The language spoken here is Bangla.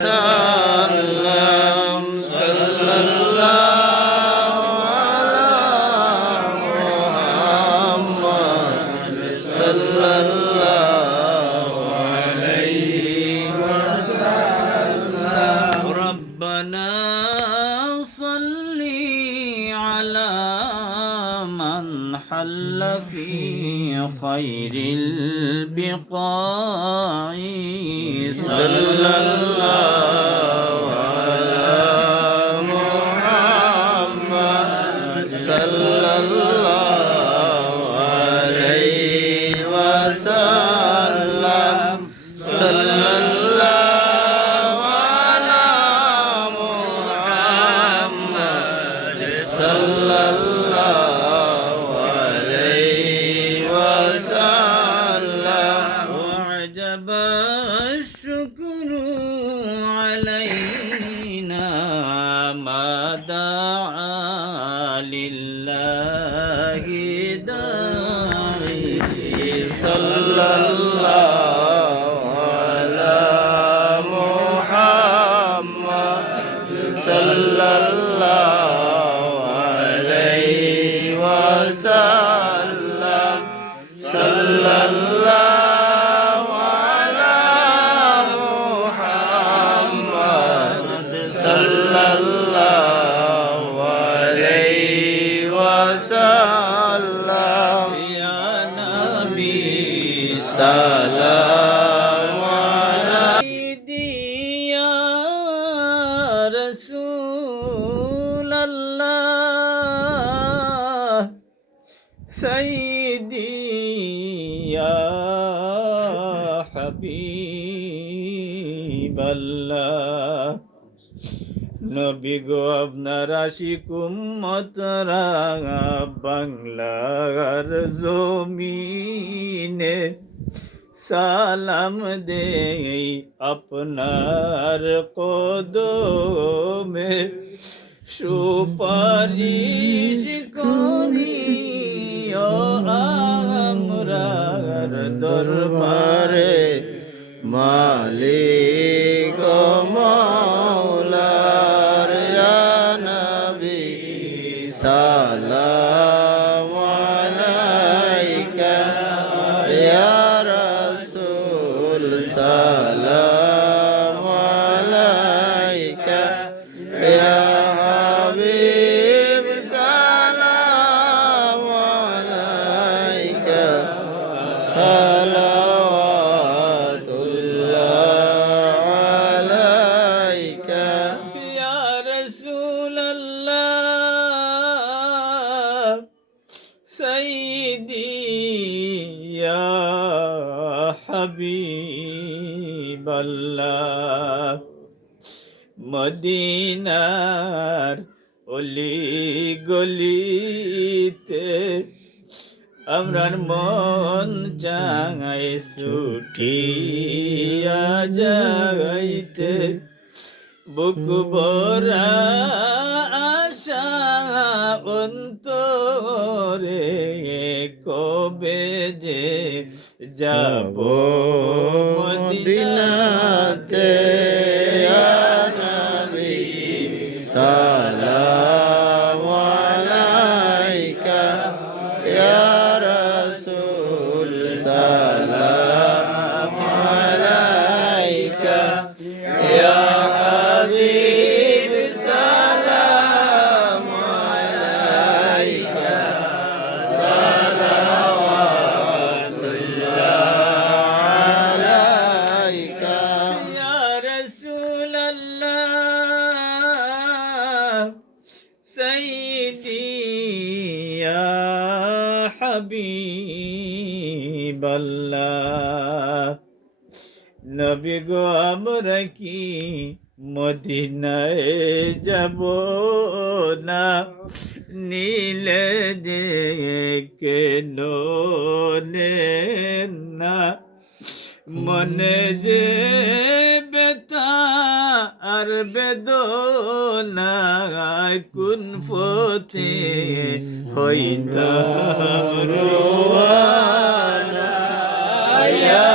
সাল্লাম সাল্লাল্লাহু আলা মুহাম্মদ সাল্লাল্লাহু আলাইহি ওয়াসাল্লাম রব্বানা সাল্লি আলা মান হাল্লা ফি খায়রিল বিকাই সাল্লাল্লাহু আলা মুহাম্মদ সাল্লাল্লাহু আলাইহি ওয়াসাল্লাম সাল্লাল্লাহু আলা মুহাম্মদ সাল্লাল্লাহু আলাইহি ওয়াসাল্লাম ওয়াজাবা الشكر علينا ما دعا لله داعي صلى الله على محمد صلى الله عليه وسلم صلى الله sallallahu alayhi wa sallam ya nabi salam alayhi ya rasulallah sayyidi ya habiballah নবী গো আপনার আশিক উম্মতরা বাংলার জমিনে সালাম দেই আপনার কদমে সুপারিশ করি ও আমরার দরবারে মালিক সালাম আলাইকা ইয়া রাসূল সালাম আলাইকা ইয়া হাবিব সালাম আলাইকা সালাওয়াতুল্লাহ আলাইকা ইয়া রাসূলাল্লাহ সাইয়্যিদি ইয়া হাবিবাল্লাহ মদিনার অলি গলিতে আমরার মন চায় ছুটিয়া যাইতে বুক ভরা আশা অন্তরে কবে যে যাব মদিনাতে ইয়া নবী সালাম আলাইকা ইয়া রাসূল সালাম আলাইকা ইয়া হাবিব সালাম আলাইকা সালাওয়াতুল্লাহ আলাইকা ইয়া রাসূলাল্লাহ সাইয়্যিদি ইয়া হাবিবাল্লাহ নবী গো আমরা কি মদিনায় যাব না নীলে দেখে না মনে যে বেতা আর বেদনা কোন পথে হইতাম রোয়ানা ইয়া